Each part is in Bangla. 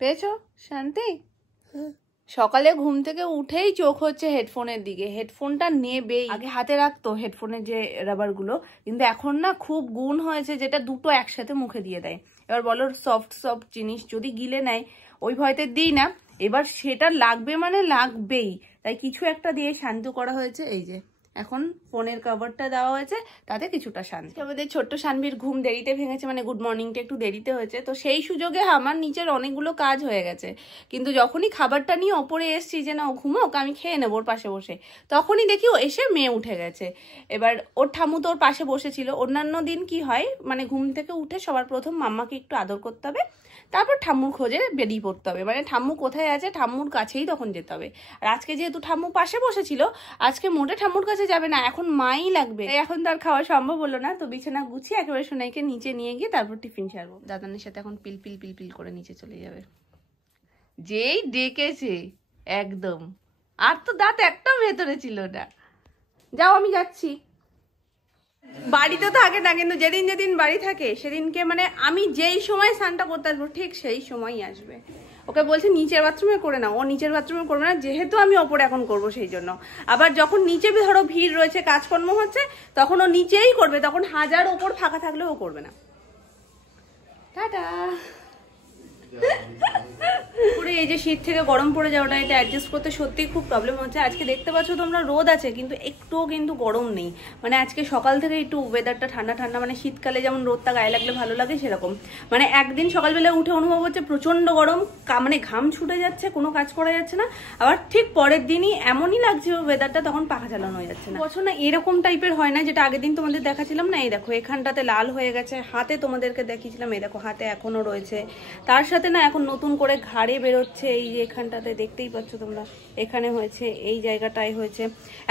পেয়েছো শান্তি? সকালে ঘুম থেকে উঠেই চোখ হচ্ছে হেডফোনের দিকে, হেডফোনটা নেবেই। আগে হাতে রাখতো হেডফোনের যে রাবারগুলো, কিন্তু এখন না খুব গুণ হয়েছে যেটা দুটো একসাথে মুখে দিয়ে দেয়। এবার বলো সফট সফট জিনিস যদি গিলে নেয়, ওই ভয়তে দিই না, এবার সেটা লাগবে মানে লাগবেই, তাই কিছু একটা দিয়ে শান্ত করা হয়েছে। এই যে এখন ফোনের কভারটা দেওয়া হয়েছে, তাতে কিছুটা শান্তি। আমাদের ছোট্ট শানভীর ঘুম দেরিতে ভেঙেছে, মানে গুড মর্নিংটা একটু দেরিতে হয়েছে, তো সেই সুযোগে আমার নিচের অনেকগুলো কাজ হয়ে গেছে। কিন্তু যখনই খাবারটা নিয়ে ওপরে এসছি যে না ও ঘুমোক আমি খেয়ে নেবো ওর পাশে বসে, তখনই দেখি ও এসে মেয়ে উঠে গেছে। এবার ওর ঠাম্মু তো ওর পাশে বসেছিল। অন্যান্য দিন কি হয়, মানে ঘুম থেকে উঠে সবার প্রথম মাম্মাকে একটু আদর করতে হবে, তারপর ঠাম্মুর খোঁজে বেরিয়ে পড়তে হবে, মানে ঠাম্মু কোথায় আছে ঠাম্মুর কাছেই তখন যেতে হবে। আর আজকে যেহেতু ঠাম্মু পাশে বসেছিল, আজকে মোটে ঠাম্মুর কাছে যাবে না, এখন মাই লাগবে। এখন তার খাওয়া সম্ভব হলো না, তো বিছানা গুছিয়ে একেবারে সোনাইকে নিচে নিয়ে গিয়ে তারপর টিফিন ছাড়বো। দাদানের সাথে এখন পিল পিল পিল পিল করে নিচে চলে যাবে। যেই ডেকেছে একদম, আর তো দাঁত একটাও ভেতরে ছিল না। যাও আমি যাচ্ছি। বাড়িতে থাকে না, কিন্তু যেদিন যেদিন বাড়ি থাকে সেদিনকে মানে আমি যেই সময় স্নানটা করতে আসবো ঠিক সেই সময়ই আসবে। ওকে বলছে নিচের বাথরুমে করে নাও, ও নিচের বাথরুমে করবে না, যেহেতু আমি ওপরে এখন করবো সেই জন্য। আবার যখন নিচে ধরো ভিড় রয়েছে কাজকর্ম হচ্ছে, তখন ও নিচেই করবে, তখন হাজার ওপর ফাঁকা থাকলেও ও করবে না। টাটা। পুরো এই যে শীত থেকে গরম পড়ে যাওয়াটা, এটা অ্যাডজাস্ট করতে সত্যি খুব প্রবলেম হচ্ছে। আজকে দেখতে পাচ্ছ তোমরা রোদ আছে, কিন্তু একটুও কিন্তু গরম নেই। মানে আজকে সকাল থেকে একটু ওয়েদারটা ঠান্ডা ঠান্ডা, মানে শীতকালে যেমন রোদটা গায়ে লাগলে ভালো লাগে সেরকম। মানে একদিন সকালবেলা উঠে অনুভব হচ্ছে প্রচন্ড গরম, মানে ঘাম ছুটে যাচ্ছে, কোনো কাজ করা যাচ্ছে না। আবার ঠিক পরের দিনই এমনই লাগছে ওয়েদারটা, তখন পাখা চালানো হয়ে যাচ্ছে না। বছর না এরকম টাইপের হয় না, যেটা আগের দিন তোমাদের দেখাচ্ছিলাম না, এই দেখো এখানটাতে লাল হয়ে গেছে, হাতে তোমাদেরকে দেখিয়েছিলাম, এই দেখো হাতে এখনো রয়েছে। তার সাথে না এখন নতুন করে ঘাড়ে বেরোচ্ছে, এই যে এখানটাতে দেখতেই পাচ্ছ তোমরা, এখানে হয়েছে, এই জায়গাটায় হয়েছে।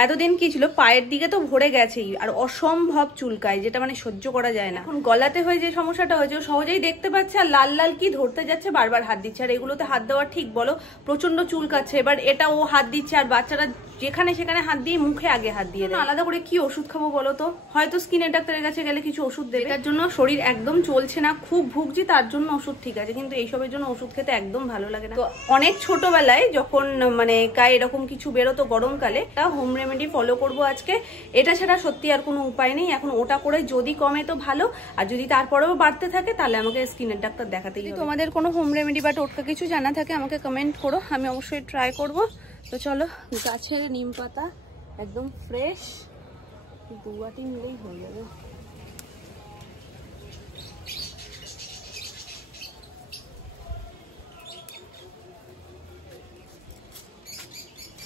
এতদিন কি ছিল, পায়ের দিকে তো ভরে গেছেই, আর অসম্ভব চুলকায়, যেটা মানে সহ্য করা যায় না। এখন গলাতে হয়ে যে সমস্যাটা হয়েছে, ও সহজেই দেখতে পাচ্ছে, আর লাল লাল কি ধরতে যাচ্ছে, বারবার হাত দিচ্ছে। আর এগুলোতে হাত দেওয়া ঠিক বলো, প্রচন্ড চুলকাচ্ছে। এবার এটা ও হাত দিচ্ছে, আর বাচ্চারা যেখানে সেখানে হাত দিয়ে মুখে আগে হাত দিয়ে দেয়। আলাদা করে কি ওষুধ খাবো বলো তো? হয়তো স্কিনের ডাক্তারের কাছে গেলে কিছু ওষুধ দেবে, তার জন্য শরীর একদম চলছে না, খুব ভুগছি, তার জন্য ওষুধ ঠিক আছে, কিন্তু এইসবের জন্য ওষুধ খেতে একদম ভালো লাগে না। তো অনেক ছোটবেলায় যখন মানে গায়ে এরকম কিছু বেরোতো গরমকালে, তা হোম রেমেডি ফলো করবো আজকে। এটা ছাড়া সত্যি আর কোনো উপায় নেই। এখন ওটা করে যদি কমে তো ভালো, আর যদি তারপরেও বাড়তে থাকে তাহলে আমাকে স্কিনের ডাক্তার দেখাতেই হবে। তোমাদের কোনো হোম রেমেডি বা টোটকা কিছু জানা থাকে আমাকে কমেন্ট করো, আমি অবশ্যই ট্রাই করবো। তো চলো, গাছের নিম পাতা একদম ফ্রেশ, 2 বাটি মিলেই হয়ে যাবে।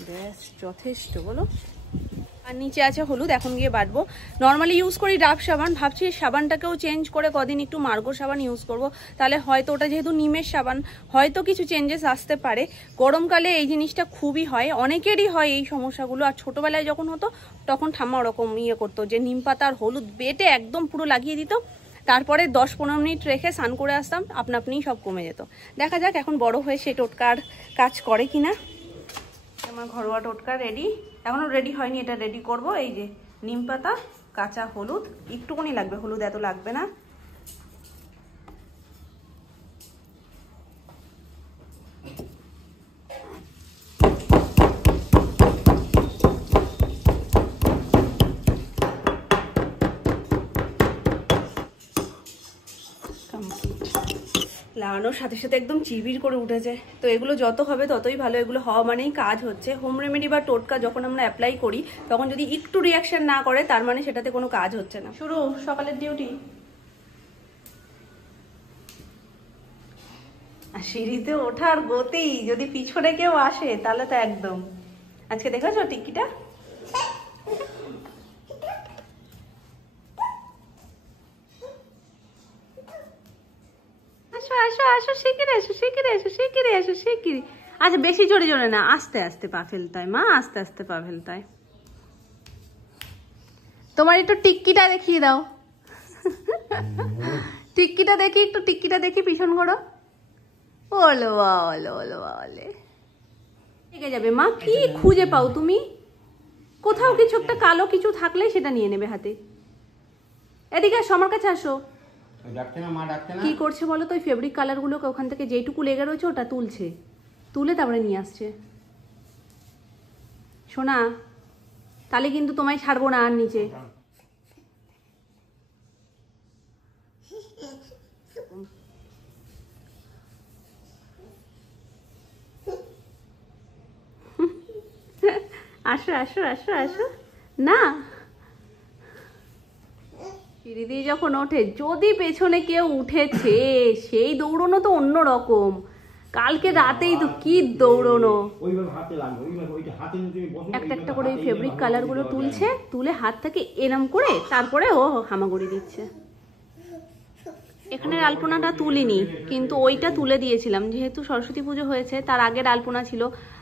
ব্যাস যথেষ্ট বলো। আর নিচে আছে হলুদ, এখন গিয়ে বাটবো। নর্মালি ইউজ করি ডাব সাবান, ভাবছি সাবানটাকেও চেঞ্জ করে কদিন একটু মার্গো সাবান ইউজ করব, তাহলে হয়তো ওটা যেহেতু নিমের সাবান হয়তো কিছু চেঞ্জেস আসতে পারে। গরমকালে এই জিনিসটা খুবই হয়, অনেকেরই হয় এই সমস্যাগুলো। আর ছোটবেলায় যখন হতো তখন ঠাম্মা ওরকম ইয়ে করতো, যে নিম পাতা আর হলুদ বেটে একদম পুরো লাগিয়ে দিত, তারপরে 10-15 মিনিট রেখে স্নান করে আসতাম, আপনা আপনিই সব কমে যেত। দেখা যাক এখন বড় হয়ে সেই টোটকার কাজ করে কিনা। আমার ঘরোয়া টোটকা রেডি, এখনো রেডি হয়নি, এটা রেডি করব। এই যে নিম পাতা, কাঁচা হলুদ, একটুকুনি লাগবে, হলুদ এত লাগবে না। লাগানোর সাথে সাথে একদম চিবির করে উঠেছে। তো এগুলো যত হবে ততই ভালো, এগুলো হওয়া মানেই কাজ হচ্ছে। হোম রেমেডি বা টোটকা যখন আমরা অ্যাপ্লাই করি, তখন যদি একটু রিয়াকশন না করে, তার মানে সেটাতে কোনো কাজ হচ্ছে না। শুরু সকালের ডিউটি। আর সিঁড়িতে ওঠার গতি যদি পিছনে কেউ আসে তাহলে তো একদম। আজকে দেখেছো টিকিটা? আসো আসো আসো, শিগগিরি এসো, শিগগিরি এসো, শিগগিরি এসো, শিগগিরি। আচ্ছা বেশি জোরে জোরে না, আস্তে আস্তে পা ফেলতে হয় মা, আস্তে আস্তে পা ফেলতে হয়। তোমার একটু টিক্কিটা দেখিয়ে দাও, টিক্কিটা দেখি, একটু টিক্কিটা দেখি, পিছন করো। ওলো ওলো ওলো ওলে, ঠিক যাবে মা। কি খুঁজে পাও তুমি? কোথাও কিছু একটা কালো কিছু থাকলে সেটা নিয়ে নেবে হাতে। এদিকে আসো, আমার কাছে আসো। কি করছে বলো তো? ওই ফেব্রিক কালারগুলোকে ওখান থেকে যেটুকু লেগে রয়েছে ওটা তুলছে, তুলে তারপরে নিয়ে আসছে। শোনা, তাহলে কিন্তু তোমায় ছাড়বো না আর নিচে। আসো আসো আসো আসো না। সিঁড়ি দিয়ে যখন ওঠে, যদি পেছনে কেউ উঠেছে সেই দৌড়নো তো অন্য রকম। কালকে রাতেই তো কি দৌড়নো। একটা একটা করে ওই ফেব্রিক কালারগুলো তুলছে, তুলে হাত থেকে এরম করে তারপরে ও হামাগুড়ি দিচ্ছে। এখানের আলপনাটা তুলিনি, কিন্তু ওইটা তুলে দিয়েছিলাম, যেহেতু সরস্বতী পুজো হয়েছে তার আগের আলপনা ছিল,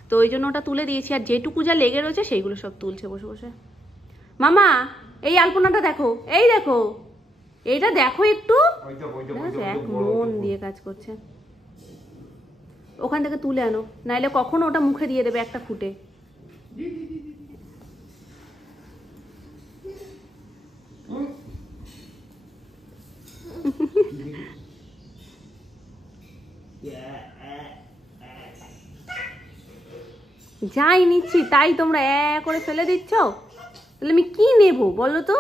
তো ওই জন্য ওটা তুলে দিয়েছি। আর যেটুকু যা লেগে রয়েছে সেইগুলো সব তুলছে বসে বসে। মামা এই আলপনাটা দেখো, এই দেখো, এইটা দেখো একটু, এক মন দিয়ে কাজ করছে। ওখান থেকে তুলে আনো, নাইলে কখনো ওটা মুখে দিয়ে দেবে একটা ফুটে। যাই নিচ্ছি তাই তোমরা করে ফেলে দিচ্ছ, তাহলে আমি কি নেব বলো তো?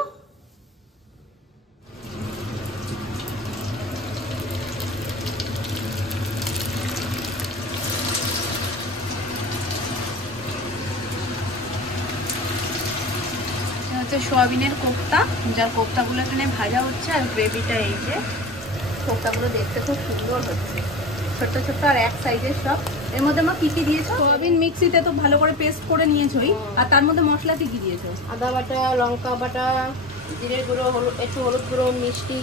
হচ্ছে সোয়াবিনের কোফতা, যার কোফতাগুলো এখানে ভাজা হচ্ছে, আর গ্রেভিটা এই যে কোফতাগুলো দেখতে খুব সুন্দর হচ্ছে, ছোট্ট ছোট্ট আর এক সাইজের সব। এর মধ্যে মা কি কি দিয়েছো? সোয়াবিন মিক্সিতে তো ভালো করে পেস্ট করে নিয়েছোই, আর তার মধ্যে মশলা কি কি দিয়েছো? আদা বাটা, লঙ্কা বাটা, জিরে গুঁড়ো, একটু হলুদ গুঁড়ো, মিষ্টি,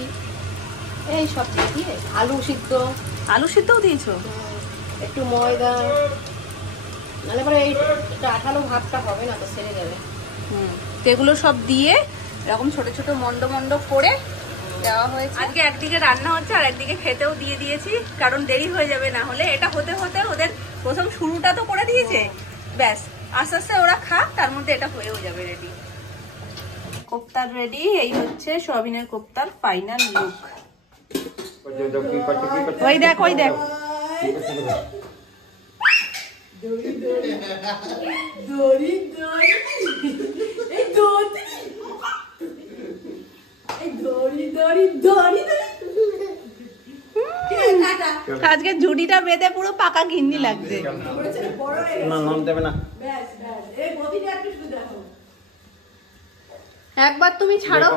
এই সব দিয়ে আলু সিদ্ধ। আলু সিদ্ধও দিয়েছো? একটু ময়দা, নাহলে পরে এটা আঠালো ভাতটা হবে না, তো সেরে যাবে। এগুলো সব দিয়ে এরকম ছোট ছোট মন্ড মন্ড করে দেওয়া হয়েছে। আজকে একদিকে রান্না হচ্ছে আর একদিকে খেতেও দিয়ে দিয়েছি, কারণ দেরি হয়ে যাবে, না হলে এটা হতে হতে ওদের প্রথম শুরুটা তো করে দিয়েছে, ব্যাস আস্তে আস্তে ওরা খাক, তার মধ্যে এটা হয়েও যাবে রেডি। কোফতার রেডি। এই হচ্ছে সোয়াবিনের কোফতার ফাইনাল লুক। ওই দেখ, ওই দেখ, আজকে জুড়িটা বেঁধে পুরো পাকা ঘিন্নি লাগছে। একবার তুমি ছাড়ো,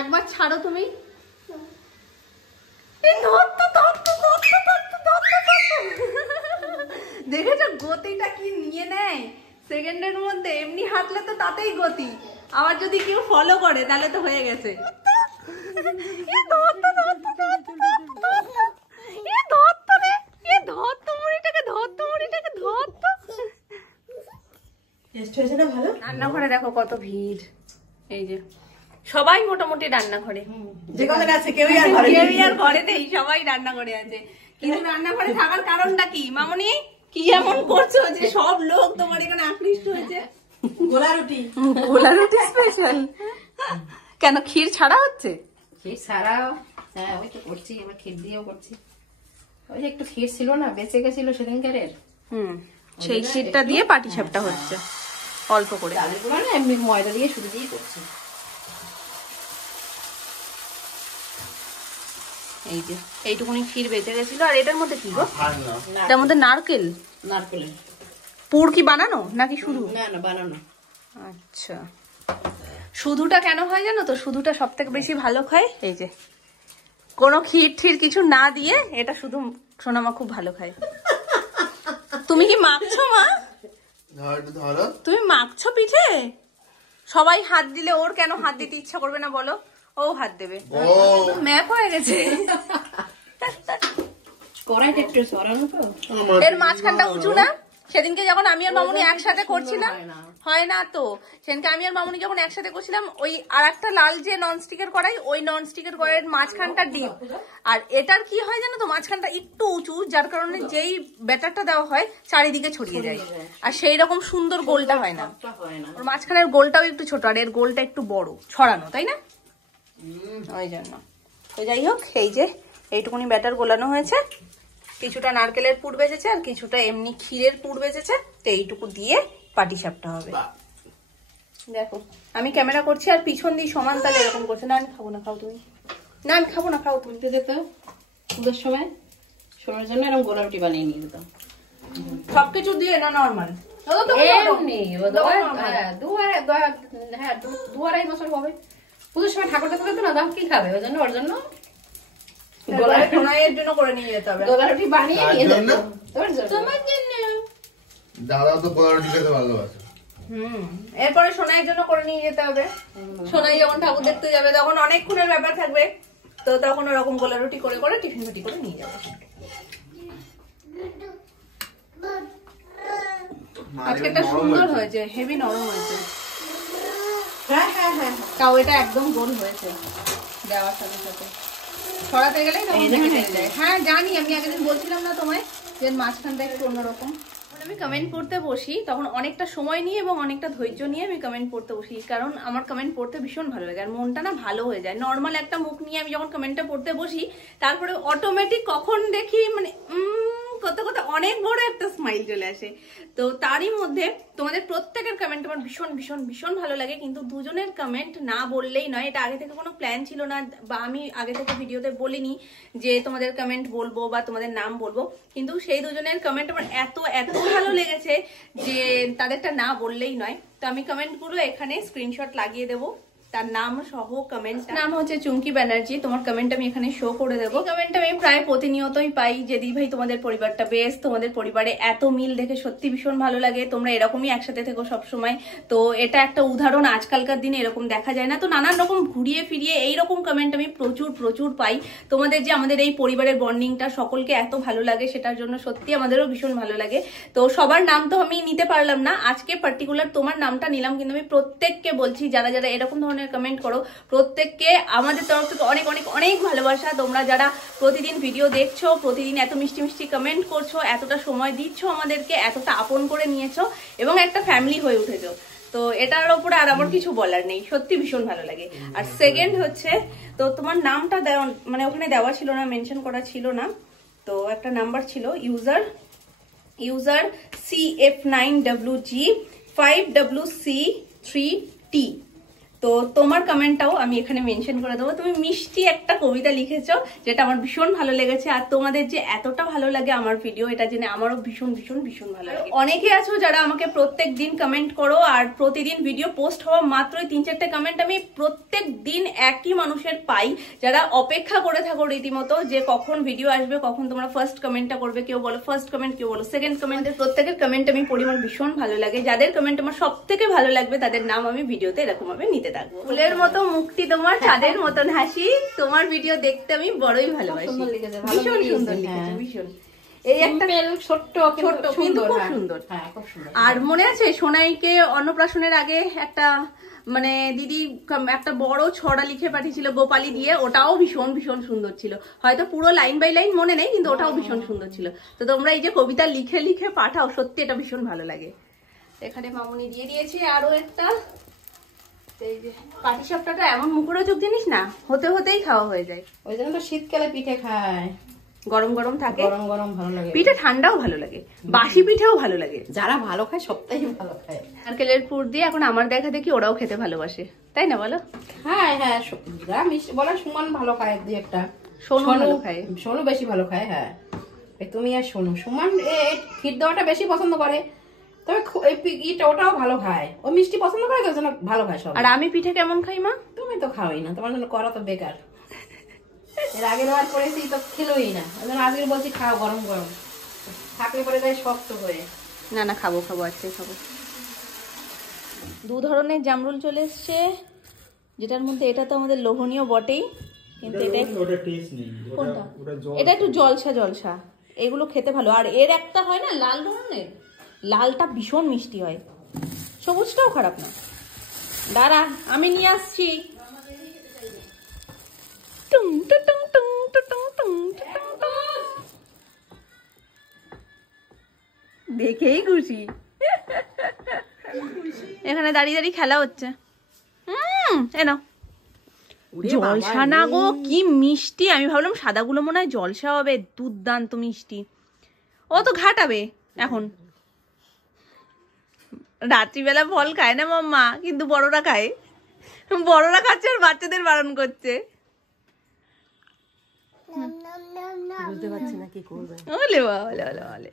একবার ছাড়ো তুমি। দেখেছো গতিটা কি নিয়ে নেয় সেকেন্ডের মধ্যে? এমনি হাঁটলে তো তাতেই গতি, আবার যদি কেউ ফলো করে তাহলে তো হয়ে গেছে। রান্নাঘরে দেখো কত ভিড়, এই যে সবাই মোটামুটি রান্নাঘরে, কেউই আর ঘরে নেই, সবাই রান্নাঘরে আছে। কিন্তু রান্নাঘরে থাকার কারণটা কি মামনি? কি এমন করছো যে সব লোক তোমার এখানে আকৃষ্ট হয়েছে? গোলা রুটি, গোলা রুটি স্পেশাল। কেন ক্ষীর ছাড়া হচ্ছে? ক্ষীর ছাড়াও, হ্যাঁ ওই তো করছি, এবার ক্ষীর দিয়েও করছি। ওই যে একটু ক্ষীর ছিল না, বেঁচে গেছিল সেদিনকারের, সেই ক্ষীরটা দিয়ে পাটিসাপটা হচ্ছে অল্প করে। চালের গুঁড়ো না, এমনি ময়দা দিয়ে শুধু দিয়ে করছি। এই যে এইটুকুনি ক্ষীর বেঁচে গেছিল। আর এটার মধ্যে কি গো? এটার মধ্যে নারকেল, নারকেলের পুর কি বানানো নাকি শুধু? না না বানানো। আচ্ছা, শুধুটা কেন হয় জানো তো? শুধুটা সব থেকে বেশি ভালো খায়। এই যে কোনো ক্ষীর ঠির কিছু না দিয়ে এটা শুধু সোনামা খুব ভালো খায়। তুমি কি মাখছো মা? তুমি মাখছো পিঠে? সবাই হাত দিলে ওর কেন হাত দিতে ইচ্ছা করবে না বলো? ও হাত দেবে, ম্যাপ হয়ে গেছে। কড়াইটা একটু সরানো তো, এর মাঝখানটা উঁচু না? সেদিনকে যখন আমি আর মামুনি একসাথে করছিলাম, হয় না তো, সেদিনকে আমি আর মামুনি যখন একসাথে করছিলাম, ওই আর একটা লাল যে ননস্টিকের কড়াই, ওই ননস্টিকের কড়াইয়ের মাঝখানটা ডিপ, আর এটার কি হয় জানো তো, মাঝখানটা একটু উঁচু, যার কারণে যেই ব্যাটারটা দেওয়া হয় চারিদিকে ছড়িয়ে যায়, আর সেই রকম সুন্দর গোলটা হয় না। ওর মাঝখানের গোলটাও একটু ছোট, আর এর গোলটা একটু বড় ছড়ানো, তাই না? ওই জন্য তো যাই হোক, এই যে এইটুকুনি ব্যাটার গোলানো হয়েছে, কিছুটা নারকেলের পুর বেঁচেছে আর কিছুটা এমনি ক্ষীরের পুর বেঁচেছে। তো এইটুকু দিয়ে পাটিসাপটা হবে। দেখো আমি ক্যামেরা করছি আর পিছন দিয়ে সমান তালে এরকম করছে। না আমি খাবো না, খাও তুমি। না আমি খাবো না, খাও তুমি। যেত পুজোর সময় শোনার জন্য এরকম গোলা রুটি বানিয়ে নিয়ে যেতাম সবকিছু দিয়ে, না নর্মাল দুয়ারাই বছর হবে। পুজোর সময় ঠাকুর দেখতে যেত না, দাম কি খাবে, ওই জন্য ওর জন্য সোনাইয়ের জন্য করে নিয়ে যেতে হবে। গোলা রুটি বানিয়ে নিয়ে যেত তোমার জন্য। দাদা তো গোলা রুটি খেতে ভালোবাসে। এরপরে সোনাইয়ের জন্য করে নিয়ে যেতে হবে। সোনাই যখন ঠাকুর দেখতে যাবে তখন অনেকক্ষণের ব্যাপার থাকবে, তো তখন ওরকম গোলা রুটি করে করে টিফিন বাটি করে নিয়ে যাবে। আজকে একটা সুন্দর হয়েছে, হেভি নরম হয়েছে। হ্যাঁ হ্যাঁ হ্যাঁ, তাও এটা একদম গোল হয়েছে দেওয়ার সাথে সাথে। ছড়াতে গেলেই তখন কেটে যায়। হ্যাঁ জানি, আমি আগের বলছিলাম না তোমায় যে মাঝখানটা একটু অন্যরকম। আমি কমেন্ট পড়তে বসি তখন অনেকটা সময় নিয়ে এবং অনেকটা ধৈর্য নিয়ে আমি কমেন্ট পড়তে বসি, কারণ আমার কমেন্ট পড়তে ভীষণ ভালো লাগে আর মনটা না ভালো হয়ে যায়। নর্মাল একটা মুখ নিয়ে আমি যখন কমেন্টটা পড়তে বসি তারপরে অটোমেটিক কখন দেখি মানে কত কত অনেক বড় একটা স্মাইল চলে আসে। তো তারই মধ্যে তোমাদের প্রত্যেকের কমেন্ট আমার ভীষণ ভীষণ ভীষণ ভালো লাগে, কিন্তু দুজনের কমেন্ট না বললেই নয়। এটা আগে থেকে কোনো প্ল্যান ছিল না বা আমি আগে থেকে ভিডিওতে বলিনি যে তোমাদের কমেন্ট বলবো বা তোমাদের নাম বলবো, কিন্তু সেই দুজনের কমেন্ট আমার এত এত ভালো লেগেছে যে তাদেরটা না বললেই নয়। তো আমি কমেন্টগুলো এখানে স্ক্রিনশট লাগিয়ে দেবো, তার নাম সহ কমেন্ট। নাম হচ্ছে চুমকি ব্যানার্জি, তোমার কমেন্ট আমি এখানে শো করে দেবো। কমেন্ট আমি প্রায় প্রতিনিয়তই পাই যে দি ভাই তোমাদের পরিবারটা বেশ, তোমাদের পরিবারে এত মিল দেখে সত্যি ভীষণ ভালো লাগে, তোমরা এরকমই একসাথে থেকো সবসময়। তো এটা একটা উদাহরণ, আজকালকার দিনে এরকম দেখা যায় না। তো নানান রকম ঘুরিয়ে ফিরিয়ে এইরকম কমেন্ট আমি প্রচুর প্রচুর পাই। তোমাদের যে আমাদের এই পরিবারের বন্ডিংটা সকলকে এত ভালো লাগে, সেটার জন্য সত্যি আমাদেরও ভীষণ ভালো লাগে। তো সবার নাম তো আমি নিতে পারলাম না, আজকে পার্টিকুলার তোমার নামটা নিলাম, কিন্তু আমি প্রত্যেককে বলছি যারা যারা এরকম ধরনের কমেন্ট করো প্রত্যেককে আমাদের তরফ থেকে অনেক অনেক অনেক ভালোবাসা। তোমরা যারা প্রতিদিন ভিডিও দেখছো, প্রতিদিন এত মিষ্টি মিষ্টি কমেন্ট করছো, এতটা সময় দিচ্ছ আমাদেরকে, এতটা আপন করে নিয়েছো এবং একটা ফ্যামিলি হয়ে উঠেছো, তো এটার উপরে আর আমার কিছু বলার নেই, সত্যি ভীষণ ভালো লাগে। আর সেকেন্ড হচ্ছে, তো তোমার নামটা মানে ওখানে দেওয়া ছিল না, মেনশন করা ছিল না, তো একটা নাম্বার ছিল ইউজার CF9WG 5WC3T। তো তোমার কমেন্টটাও আমি এখানে মেনশন করে দেবো। তুমি মিষ্টি একটা কবিতা লিখেছো যেটা আমার ভীষণ ভালো লেগেছে, আর তোমাদের যে এতটা ভালো লাগে আমার ভিডিও, এটা জেনে আমারও ভীষণ ভীষণ ভীষণ ভালো লাগে। অনেকে আছো যারা আমাকে প্রত্যেক দিন কমেন্ট করো, আর প্রতিদিন ভিডিও পোস্ট হওয়া মাত্রই 3-4টে কমেন্ট আমি প্রত্যেক দিন একই মানুষের পাই, যারা অপেক্ষা করে থাকো রীতিমতো যে কখন ভিডিও আসবে, কখন তোমরা ফার্স্ট কমেন্টটা করবে। কেউ বলো ফার্স্ট কমেন্ট, কেউ বলো সেকেন্ড কমেন্টের। প্রত্যেকের কমেন্ট আমি পড়ি, আমার ভীষণ ভালো লাগে। যাদের কমেন্ট আমার সব থেকে ভালো লাগবে তাদের নাম আমি ভিডিওতে এরকম ভাবে নিতে থাকবো। ফুলের মতো মুক্তি তোমার, চাঁদের মতন হাসি, তোমার ভিডিও দেখতে আমি বড়ই ভালোবাসি। ভীষণ সুন্দর লিখেছে, ভীষণ। এই একটা ছোট্ট ছোট্ট কিন্তু খুব সুন্দর। আর মনে আছে সোনাইকে অন্নপ্রাশনের আগে একটা মানে দিদি একটা বড় ছড়া লিখে পাঠিয়েছিল গোপালি দিয়ে, ওটাও ভীষণ ভীষণ সুন্দর ছিল। হয়তো পুরো লাইন বাই লাইন মনে নেই, কিন্তু ওটাও ভীষণ সুন্দর ছিল। তো তোমরা এই যে কবিতা লিখে লিখে পাঠাও, সত্যি এটা ভীষণ ভালো লাগে। এখানে মামুনি দিয়ে দিয়েছে আরো একটা। এই যে পাটিসাপটাটা এমন মুখরোচক জিনিস না, হতে হতেই খাওয়া হয়ে যায়। ওই জন্য তো শীতকালে পিঠে খায়, গরম গরম থাকে, গরম গরম ভালো লাগে। পিঠে ঠান্ডাও ভালো লাগে, বাসি পিঠেও ভালো লাগে। যারা ভালো খায় সবটাই ভালো খায়। নারকেলের পুর দিয়ে এখন আমার দেখা দেখি ওরাও খেতে ভালোবাসে, তাই না বলো? হ্যাঁ হ্যাঁ, যারা মিষ্টি বলা সুমন ভালো খায়, দুই একটা। সোনু ভালো খায়, সোনু বেশি ভালো খায়। হ্যাঁ তুমি আর সোনু, সুমন ক্ষীর দেওয়াটা বেশি পছন্দ করে, তবে ওটাও ভালো খায়। ও মিষ্টি পছন্দ করে, কেউ যেন ভালো খায় সব। আর আমি পিঠে কেমন খাই মা? তুমি তো খাওয়াই না, তোমার জন্য করা তো বেকার। এর আগের বার করেছি তো খেলোই না, আজকে বলছি খাও গরম গরম, থাকলে পরে যায় শক্ত হয়ে। না না খাবো খাবো, আজকে খাবো। দু ধরনের জামরুল চলে এসছে, যেটার মধ্যে এটা তো আমাদের লোভনীয় বটেই, কিন্তু এটা একটু জলসা জলসা, এগুলো খেতে ভালো। আর এর একটা হয় না লাল ধরনের, লালটা ভীষণ মিষ্টি হয়, সবুজটাও খারাপ না। দাঁড়া আমি নিয়ে আসছি। দেখেই খুশি, এখানে দাঁড়িয়ে দাঁড়িয়ে খেলা হচ্ছে। এ নাও জলসা না গো, কি মিষ্টি। আমি ভাবলাম সাদাগুলো মনে হয় জলসা হবে, দুর্দান্ত মিষ্টি। ও তো ঘাটাবে এখন, রাত্রিবেলা ফল খায় না মাম্মা, কিন্তু বড়রা খায়। বড়রা খাচ্ছে আর বাচ্চাদের বারণ করছে। বুঝতে পারছি না কি করবে। ওলে বাবা, ওলে ওলে ওলে।